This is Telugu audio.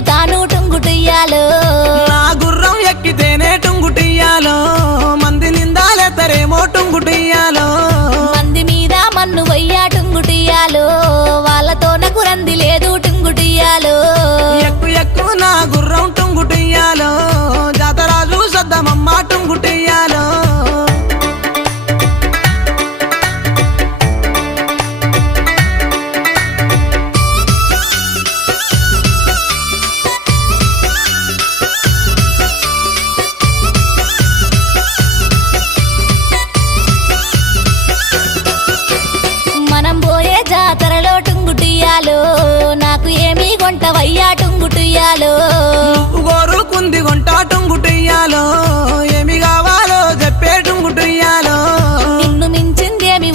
ఎక్కుతాను టుంగుటియ్యాలో నా గుర్రం ఎక్కితేనే టుంగుటియ్యాలో మంది నిందాలెత్తరేమో టుంగుటియ్యాలో మంది మీద మన్ను వయ్యా టుంగుటియ్యాలో వాళ్ళతో నాకు రంది లేదు టుంగుటియ్యాలో ఎక్కు ఎక్కు నా గుర్రం టుంగుటియ్యాలో జాతరాజు సద్దమమ్మ టుంగుటియ్యాలో మనం పోయే జాతరలో టుంగుటియ్యాలో నాకు ఏమీ కొంటవయ్యా టుంగుటియ్యాలో గోరుకుంది గుంట టుంగుటియ్యాలో ఏమి కావాలో చెప్పే టుంగుటియ్యాలో నిన్ను మించిందేమి